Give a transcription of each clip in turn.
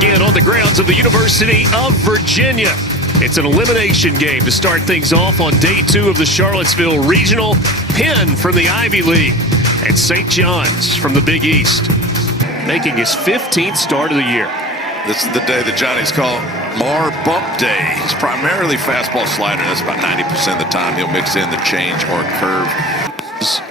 Again on the grounds of the University of Virginia. It's an elimination game to start things off on day 2 of the Charlottesville Regional. Penn from the Ivy League and St. John's from the Big East, making his 15th start of the year. This is the day that Johnny's called Mar Bump Day. It's primarily fastball slider. That's about 90% of the time. He'll mix in the change or curve.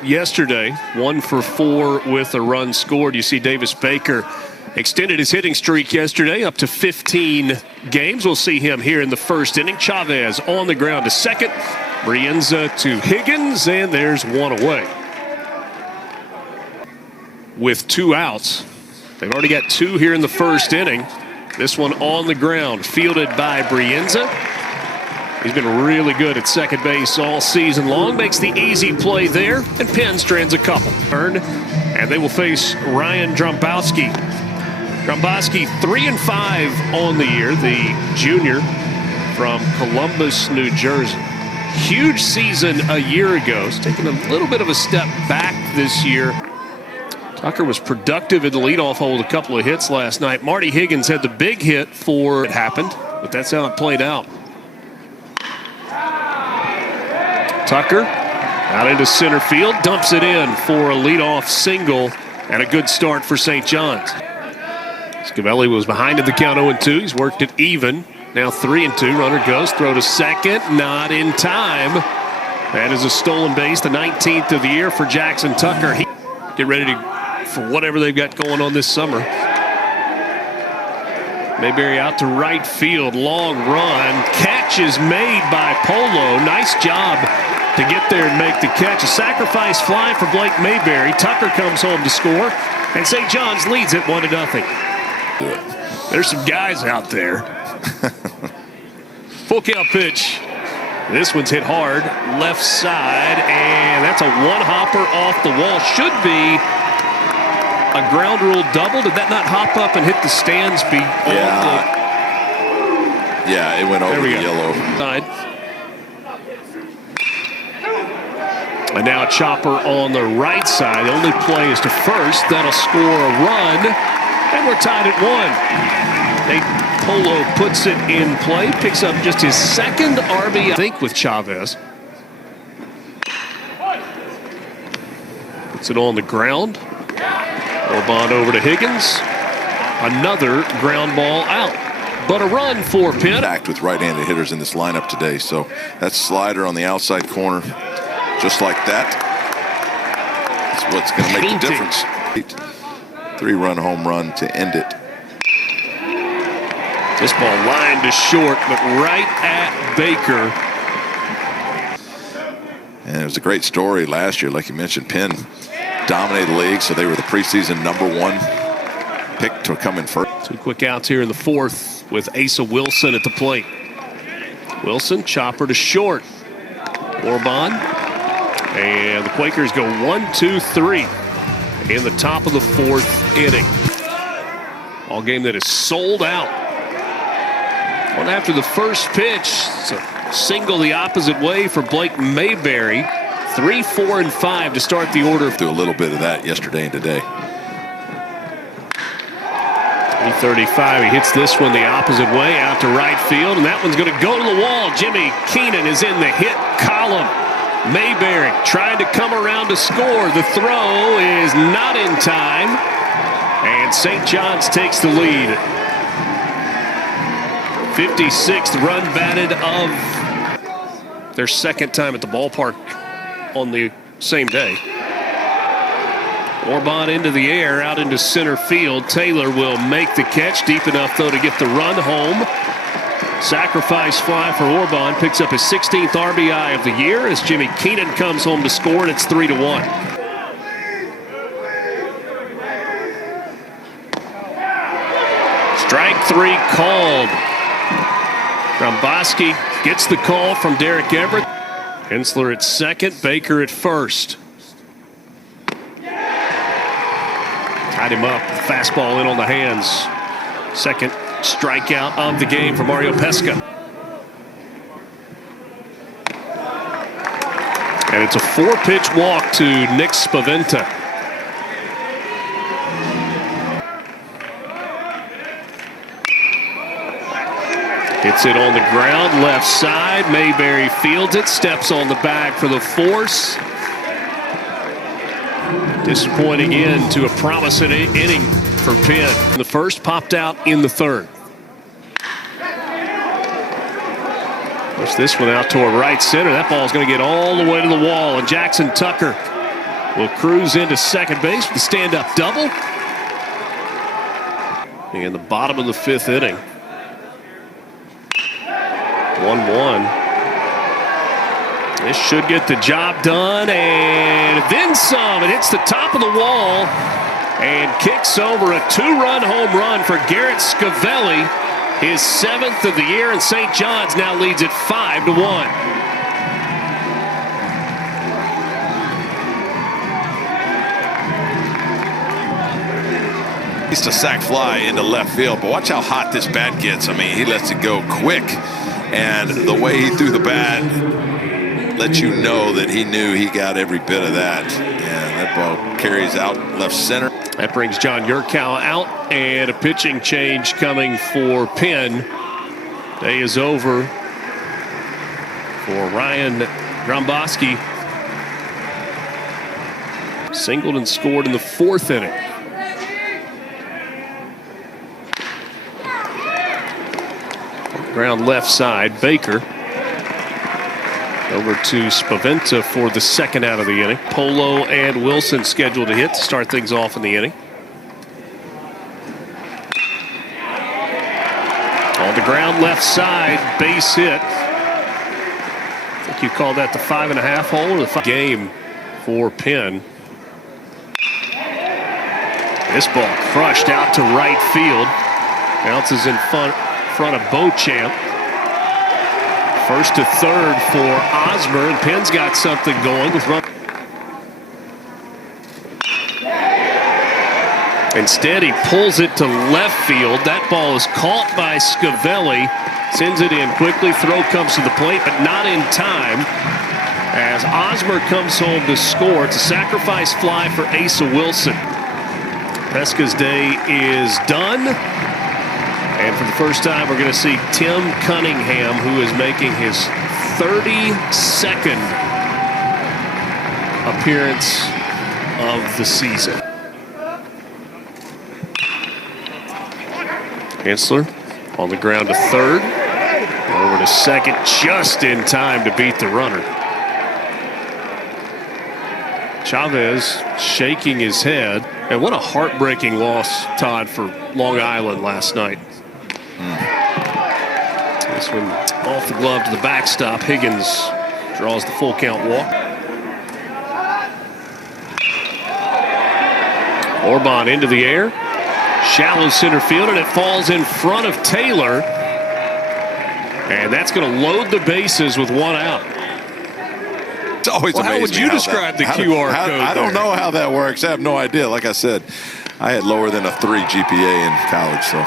Yesterday, 1 for 4 with a run scored. You see Davis Baker extended his hitting streak yesterday up to 15 games. We'll see him here in the first inning. Chavez on the ground to second. Brienza to Higgins, and there's one away. With 2 outs. They've already got 2 here in the first inning. This one on the ground, fielded by Brienza. He's been really good at second base all season long. Makes the easy play there, and Penn strands a couple. And they will face Ryan Drombowski. Drombowski 3-5 on the year, the junior from Columbus, New Jersey. Huge season a year ago. He's taken a little bit of a step back this year. Tucker was productive in the leadoff hole with a couple of hits last night. Marty Higgins had the big hit for it happened, but that's how it played out. Tucker out into center field, dumps it in for a leadoff single, and a good start for St. John's. Scavelli was behind in the count 0-2. He's worked it even. Now 3-2. Runner goes. Throw to second. Not in time. That is a stolen base. The 19th of the year for Jackson Tucker. He get ready for whatever they've got going on this summer. Mayberry out to right field. Long run. Catch is made by Polo. Nice job to get there and make the catch. A sacrifice fly for Blake Mayberry. Tucker comes home to score, and St. John's leads it 1-0. There's some guys out there. Full count pitch. This one's hit hard, left side, and that's a one-hopper off the wall. Should be a ground rule double. Did that not hop up and hit the stands? Yeah, it went over the yellow side. And now a chopper on the right side. The only play is to first. That'll score a run. And we're tied at 1. Nate Polo puts it in play. Picks up just his second RBI. I think with Chavez. Puts it on the ground. Orban over to Higgins. Another ground ball out. But a run for Penn. Packed with right-handed hitters in this lineup today. So that slider on the outside corner. Just like that. That's what's going to make the difference. 3-run home run to end it. This ball lined to short, but right at Baker. And it was a great story last year. Like you mentioned, Penn dominated the league, so they were the preseason #1 pick to come in first. 2 quick outs here in the 4th with Asa Wilson at the plate. Wilson, chopper to short. Orban. And the Quakers go 1-2-3 in the top of the 4th inning. All game that is sold out. One after the first pitch. It's a single the opposite way for Blake Mayberry. 3, 4, and 5 to start the order. Through a little bit of that yesterday and today. 335. He hits this one the opposite way out to right field, and that one's going to go to the wall. Jimmy Keenan is in the hit column. Mayberry trying to come around to score. The throw is not in time, and St. John's takes the lead. 56th run batted of their second time at the ballpark on the same day. Orban into the air, out into center field. Taylor will make the catch. Deep enough, though, to get the run home. Sacrifice fly for Orban. Picks up his 16th RBI of the year as Jimmy Keenan comes home to score, and it's 3-1. Strike 3 called. Drombowski gets the call from Derek Everett. Hensler at second, Baker at first. Tied him up. Fastball in on the hands. Second strikeout of the game for Mario Pesca. And it's a 4-pitch walk to Nick Spaventa. Hits it on the ground, left side. Mayberry fields it, steps on the bag for the force. Disappointing end to a promising inning for Penn. The first popped out in the third. Push this one out toward right center. That ball is going to get all the way to the wall, and Jackson Tucker will cruise into second base with a stand-up double. In the bottom of the fifth inning. 1-1. This should get the job done, and then some. It hits the top of the wall and kicks over a two-run home run for Garrett Scavelli. His 7th of the year, and St. John's now leads it 5-1. He's a sac fly into left field, but watch how hot this bat gets. I mean, he lets it go quick, and the way he threw the bat lets you know that he knew he got every bit of that. And that ball carries out left center. That brings John Yurkow out, and a pitching change coming for Penn. Day is over for Ryan Gromboski. Singled and scored in the 4th inning. Ground left side, Baker. Over to Spaventa for the 2nd out of the inning. Polo and Wilson scheduled to hit to start things off in the inning. On the ground left side, base hit. I think you called that the 5.5 hole or the game for Penn. This ball crushed out to right field. Bounces in front of Beauchamp. First to third for Osmer, and Penn's got something going with run. Instead, he pulls it to left field. That ball is caught by Scavelli. Sends it in quickly. Throw comes to the plate, but not in time. As Osmer comes home to score. It's a sacrifice fly for Asa Wilson. Pesca's day is done. And for the first time, we're going to see Tim Cunningham, who is making his 32nd appearance of the season. Hensler on the ground to third. Over to second, just in time to beat the runner. Chavez shaking his head. And what a heartbreaking loss, Todd, for Long Island last night. This one off the glove to the backstop. Higgins draws the full count walk. Orban into the air. Shallow center field, and it falls in front of Taylor. And that's going to load the bases with one out. It's always amazing. How would you describe the QR code? I don't know how that works. I have no idea. Like I said, I had lower than a 3 GPA in college, so.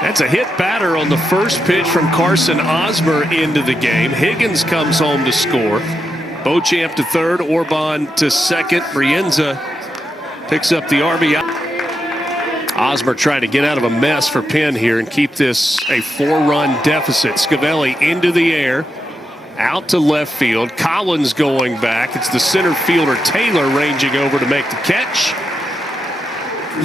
That's a hit batter on the first pitch from Carson Osmer into the game. Higgins comes home to score. Beauchamp to third, Orban to second. Brienza picks up the RBI. Osmer trying to get out of a mess for Penn here and keep this a 4-run deficit. Scavelli into the air, out to left field. Collins going back. It's the center fielder Taylor ranging over to make the catch.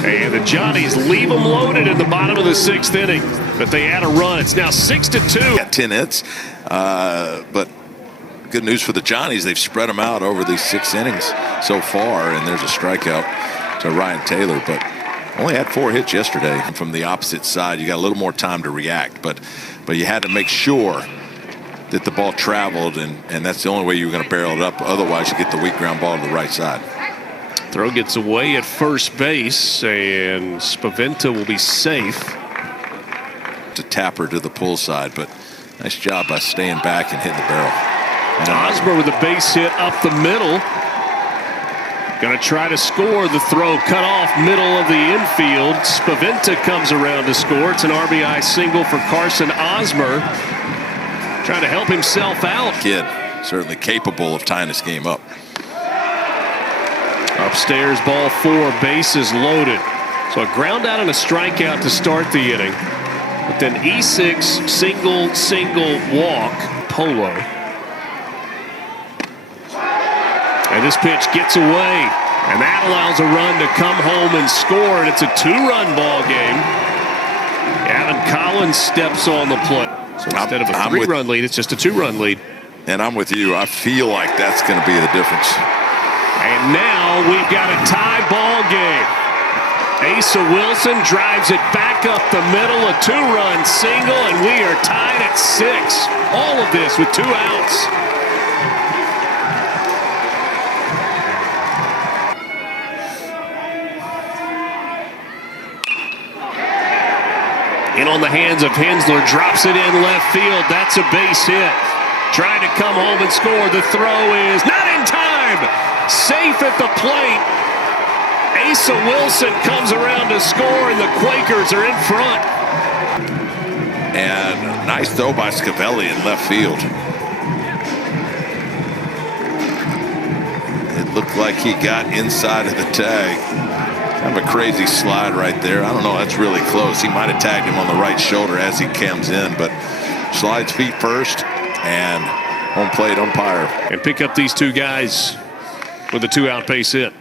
And the Johnnies leave them loaded in the bottom of the 6th inning, but they add a run. It's now 6-2. Got 10 hits, but good news for the Johnnies. They've spread them out over these 6 innings so far, and there's a strikeout to Ryan Taylor, but only had 4 hits yesterday. From the opposite side, you got a little more time to react, but you had to make sure that the ball traveled, and that's the only way you were going to barrel it up. Otherwise, you get the weak ground ball to the right side. Throw gets away at first base, and Spaventa will be safe. To Tapper to the pull side, but nice job by staying back and hitting the barrel. And Osmer with a base hit up the middle. Going to try to score. The throw cut off middle of the infield. Spaventa comes around to score. It's an RBI single for Carson Osmer. Trying to help himself out. Kid, certainly capable of tying this game up. Upstairs, ball 4, bases loaded. So a ground out and a strikeout to start the inning. But then E6 single walk Polo. And this pitch gets away, and that allows a run to come home and score, and it's a 2-run ball game. Gavin Collins steps on the plate. So instead of a 3-run lead, it's just a 2-run lead. And I'm with you. I feel like that's going to be the difference. And now we've got a tie ball game. Asa Wilson drives it back up the middle, a 2-run single, and we are tied at 6. All of this with 2 outs. In on the hands of Hensler, drops it in left field. That's a base hit. Trying to come home and score. The throw is not in time. Safe at the plate. Asa Wilson comes around to score, and the Quakers are in front. And nice throw by Scavelli in left field. It looked like he got inside of the tag. Kind of a crazy slide right there. I don't know, that's really close. He might have tagged him on the right shoulder as he comes in, but slides feet first, and home plate umpire. And pick up these 2 guys with a 2-out base hit.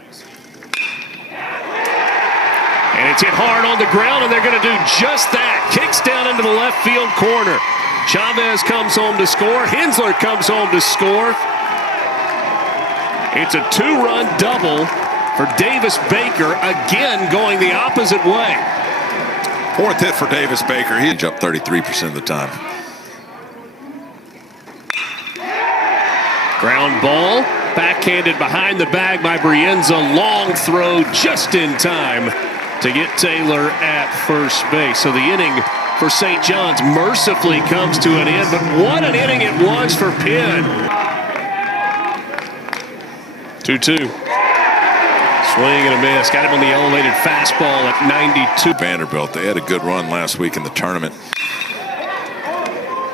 And it's hit hard on the ground, and they're going to do just that. Kicks down into the left field corner. Chavez comes home to score. Hensler comes home to score. It's a 2-run double for Davis Baker, again going the opposite way. 4th hit for Davis Baker. He jumped 33% of the time. Ground ball, backhanded behind the bag by Brienza. Long throw just in time to get Taylor at first base. So the inning for St. John's mercifully comes to an end, but what an inning it was for Penn. 2-2. Swing and a miss. Got him on the elevated fastball at 92. Vanderbilt, they had a good run last week in the tournament.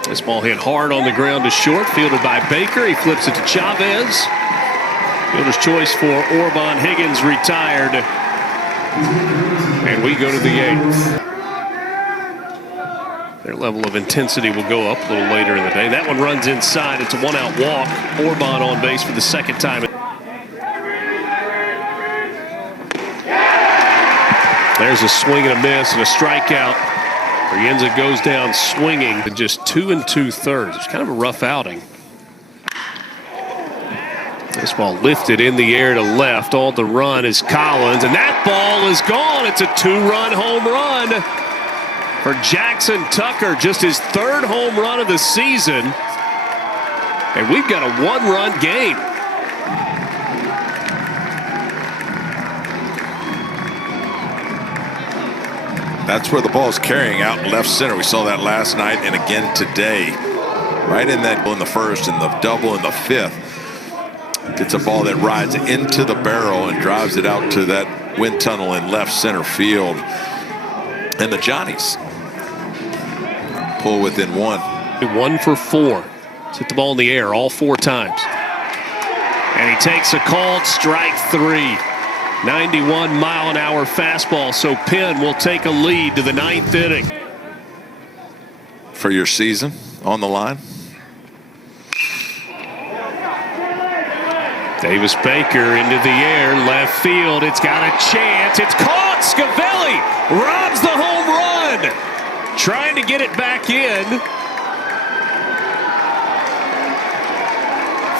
This ball hit hard on the ground to short, fielded by Baker. He flips it to Chavez. Fielder's choice for Orban. Higgins retired. And we go to the 8th. Their level of intensity will go up a little later in the day. That one runs inside. It's a 1-out walk. Orban on base for the 2nd time. There's a swing and a miss and a strikeout. Brienza goes down swinging in just 2 2/3. It's kind of a rough outing. This ball lifted in the air to left. On the run is Collins, and that ball is gone. It's a 2-run home run for Jackson Tucker. Just his 3rd home run of the season. And we've got a 1-run game. That's where the ball is carrying out in left center. We saw that last night and again today. Right in that in the 1st and the double in the 5th. Gets a ball that rides into the barrel and drives it out to that wind tunnel in left center field. And the Johnnies pull within 1. 1 for 4. He's hit the ball in the air all 4 times. And he takes a called strike 3. 91-mile-an-hour fastball, so Penn will take a lead to the 9th inning. For your season on the line. Davis Baker into the air, left field. It's got a chance. It's caught. Scavelli robs the home run. Trying to get it back in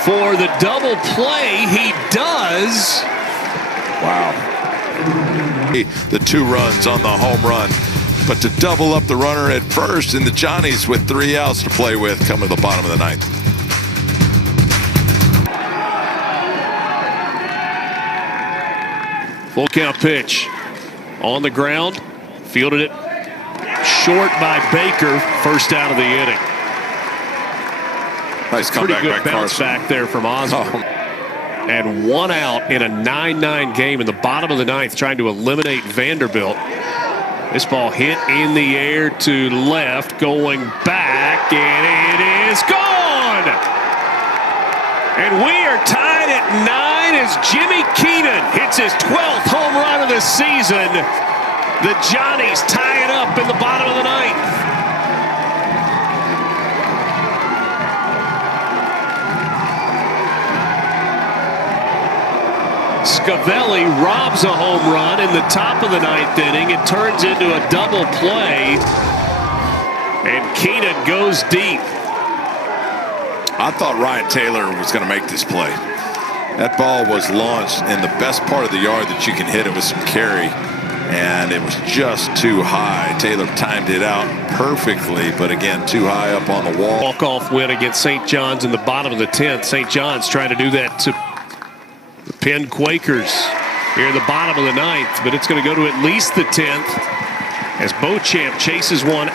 for the double play. He does. Wow. The 2 runs on the home run. But to double up the runner at first, and the Johnnies with 3 outs to play with come to the bottom of the 9th. Full count pitch. On the ground. Fielded it short by Baker. First out of the inning. Nice comeback. Pretty good by bounce Carson. back there from Osborne. Oh. And 1 out in a 9-9 game in the bottom of the 9th, trying to eliminate Vanderbilt. This ball hit in the air to left, going back, and it is gone! And we are tied at 9 as Jimmy Keenan hits his 12th home run of the season. The Johnnies tie it up in the bottom of the 9th. Scavelli robs a home run in the top of the ninth inning. It turns into a double play, and Keenan goes deep. I thought Ryan Taylor was going to make this play. That ball was launched in the best part of the yard that you can hit it with some carry, and it was just too high. Taylor timed it out perfectly, but again, too high up on the wall. Walk-off win against St. John's in the bottom of the 10th. St. John's trying to do that to the Penn Quakers here in the bottom of the 9th, but it's going to go to at least the 10th as Beauchamp chases one.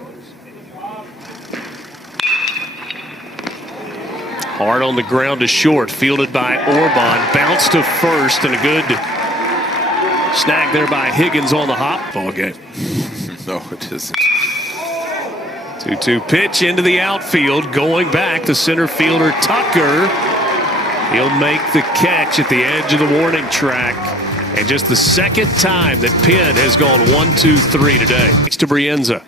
Hard on the ground to short, fielded by Orban, bounce to first, and a good snag there by Higgins on the hop. Ball game. No, it isn't. 2-2 pitch into the outfield, going back to center fielder Tucker. He'll make the catch at the edge of the warning track. And just the second time that Penn has gone 1-2-3 today. Next to Brienza.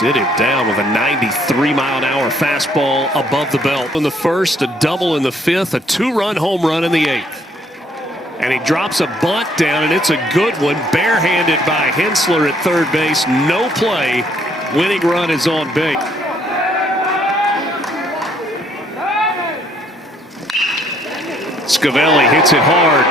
Sit him down with a 93-mile-an-hour fastball above the belt. In the first, a double in the fifth, a two-run home run in the eighth. And he drops a bunt down, and it's a good one. Barehanded by Hensler at third base. No play. Winning run is on base. Scavelli hits it hard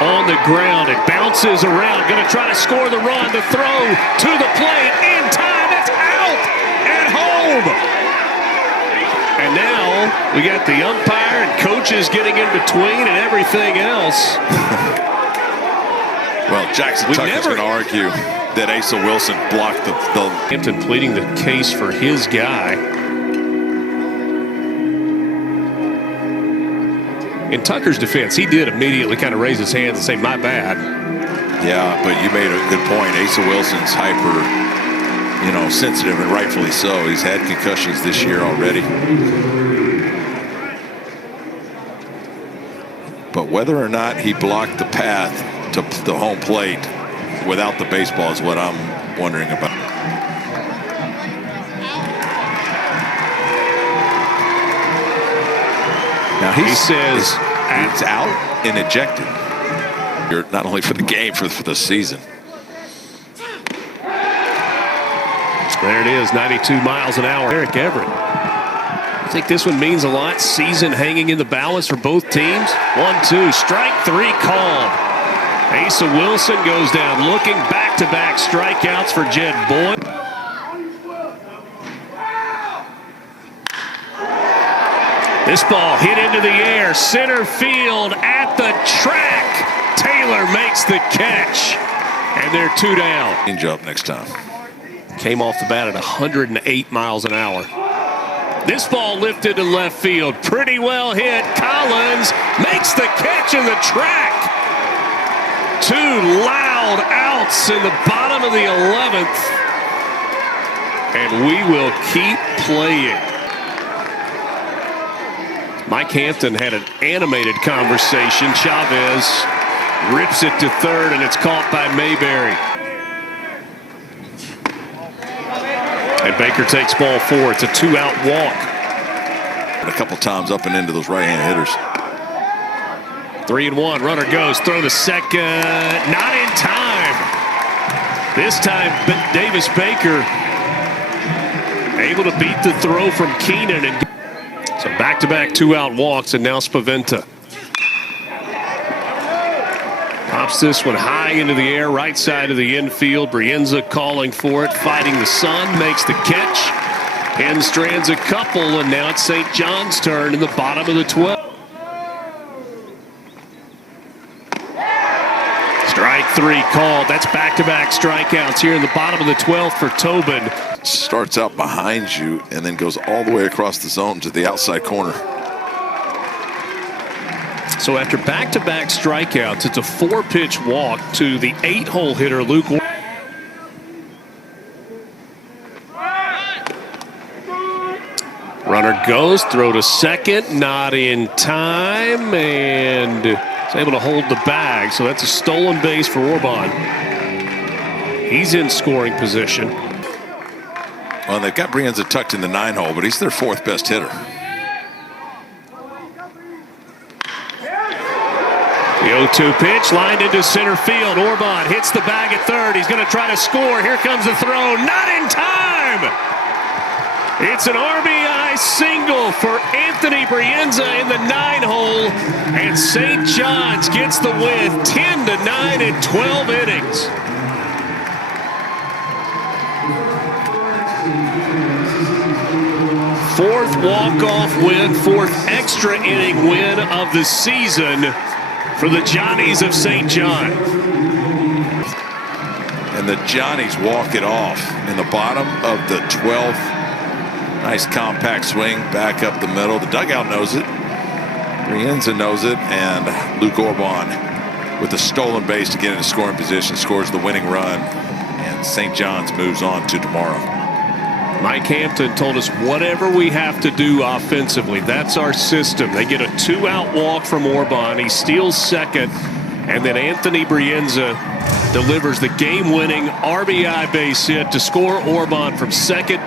on the ground. It bounces around. Going to try to score the run. The throw to the plate in time. That's out at home. And now we got the umpire and coaches getting in between and everything else. Well, Jackson Tucker's going to argue that Asa Wilson blocked the Hampton pleading the case for his guy. In Tucker's defense, he did immediately kind of raise his hands and say, my bad. Yeah, but you made a good point. Asa Wilson's hyper, sensitive, and rightfully so. He's had concussions this year already. But whether or not he blocked the path to the home plate without the baseball is what I'm wondering about. Now he says it's out and ejected. You're not only for the game, for the season. There it is, 92 miles an hour. Eric Everett. I think this one means a lot. Season hanging in the balance for both teams. 1-2, strike three called. Asa Wilson goes down looking, back-to-back strikeouts for Jed Boyd. This ball hit into the air, center field at the track. Taylor makes the catch, and they're two down. Change up next time. Came off the bat at 108 miles an hour. This ball lifted to left field, pretty well hit. Collins makes the catch in the track. Two loud outs in the bottom of the 11th, and we will keep playing. Mike Hampton had an animated conversation. Chavez rips it to third, and it's caught by Mayberry. And Baker takes ball four. It's a two-out walk. A couple times up and into those right-hand hitters. 3-1. Runner goes. Throw to second. Not in time. This time, Davis Baker able to beat the throw from Keenan and. So back-to-back two-out walks, and now Spaventa. Pops this one high into the air, right side of the infield. Brienza calling for it, fighting the sun, makes the catch. Penn strands a couple, and now it's St. John's turn in the bottom of the 12th. Strike three called. That's back-to-back strikeouts here in the bottom of the 12th for Tobin. Starts out behind you and then goes all the way across the zone to the outside corner. So after back-to-back strikeouts, it's a four-pitch walk to the 8-hole hitter, Luke. Runner goes, throw to second, not in time, and is able to hold the bag. So that's a stolen base for Orban. He's in scoring position. Well, they've got Brienza tucked in the 9-hole, but he's their fourth best hitter. 0-2 pitch, lined into center field. Orban hits the bag at third. He's going to try to score. Here comes the throw. Not in time! It's an RBI single for Anthony Brienza in the 9-hole. And St. John's gets the win 10-9 in 12 innings. Fourth walk-off win, fourth extra inning win of the season for the Johnnies of St. John. And the Johnnies walk it off in the bottom of the 12th. Nice compact swing back up the middle. The dugout knows it. Brienza knows it. And Luke Orban with a stolen base to get into scoring position scores the winning run. And St. John's moves on to tomorrow. Mike Hampton told us whatever we have to do offensively, that's our system. They get a 2-out walk from Orban. He steals second. And then Anthony Brienza delivers the game-winning RBI base hit to score Orban from second.